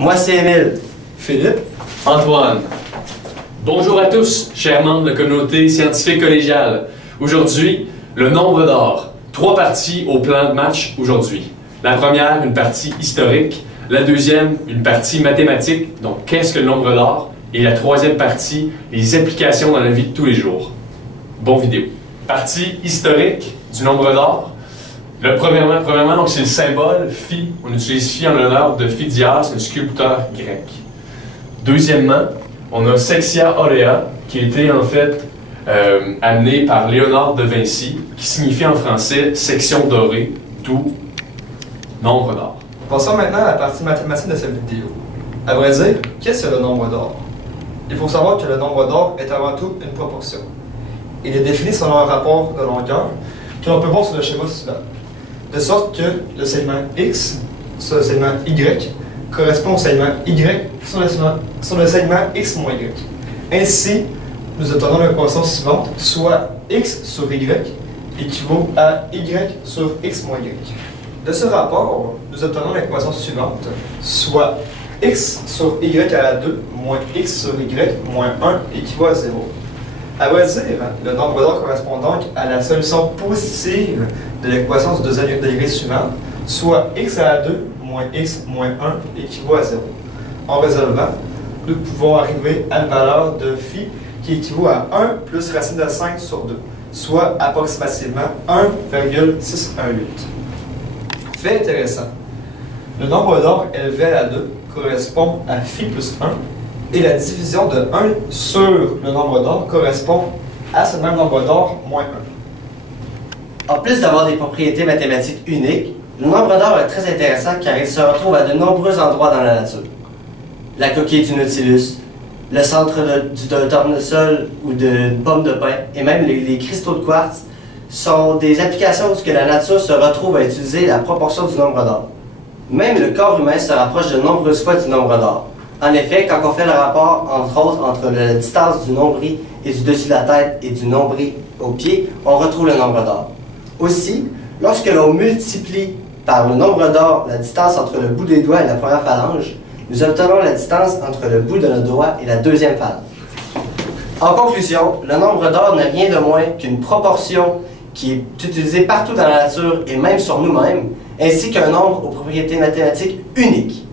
Moi, c'est Émile. Philippe. Antoine. Bonjour à tous, chers membres de la communauté scientifique collégiale. Aujourd'hui, le nombre d'or. 3 parties au plan de match aujourd'hui. La première, une partie historique. La deuxième, une partie mathématique, donc qu'est-ce que le nombre d'or? Et la troisième partie, les applications dans la vie de tous les jours. Bon vidéo. Partie historique du nombre d'or. Premièrement, donc c'est le symbole Phi. On utilise Phi en l'honneur de Phidias, un sculpteur grec. Deuxièmement, on a Sextia Aurea, qui a été en fait amené par Léonard de Vinci, qui signifie en français section dorée, d'où nombre d'or. Passons maintenant à la partie mathématique de cette vidéo. À vrai dire, qu'est-ce que le nombre d'or? Il faut savoir que le nombre d'or est avant tout une proportion. Il est défini selon un rapport de longueur que l'on peut voir sur le schéma suivant. De sorte que le segment X sur le segment Y correspond au segment Y sur le segment X moins Y. Ainsi, nous obtenons l'équation suivante, soit X sur Y équivaut à Y sur X moins Y. De ce rapport, nous obtenons l'équation suivante, soit X sur Y à la 2 moins X sur Y moins 1 équivaut à 0. À vrai dire, le nombre d'or correspond donc à la solution positive de l'équation du deuxième degré suivante, soit X à la 2 moins X moins 1 équivaut à 0. En résolvant, nous pouvons arriver à une valeur de phi qui équivaut à 1 plus racine de 5 sur 2, soit approximativement 1,618. Fait intéressant. Le nombre d'or élevé à la 2 correspond à phi plus 1 et la division de 1 sur le nombre d'or correspond à ce même nombre d'or moins 1. En plus d'avoir des propriétés mathématiques uniques, le nombre d'or est très intéressant car il se retrouve à de nombreux endroits dans la nature. La coquille du Nautilus, le centre d'un tournesol ou d'une pomme de pin et même les cristaux de quartz sont des applications où la nature se retrouve à utiliser la proportion du nombre d'or. Même le corps humain se rapproche de nombreuses fois du nombre d'or. En effet, quand on fait le rapport, entre autres, entre la distance du nombril et du dessus de la tête et du nombril au pied, on retrouve le nombre d'or. Aussi, lorsque l'on multiplie par le nombre d'or la distance entre le bout des doigts et la première phalange, nous obtenons la distance entre le bout de notre doigt et la deuxième phalange. En conclusion, le nombre d'or n'est rien de moins qu'une proportion qui est utilisée partout dans la nature et même sur nous-mêmes, ainsi qu'un nombre aux propriétés mathématiques uniques.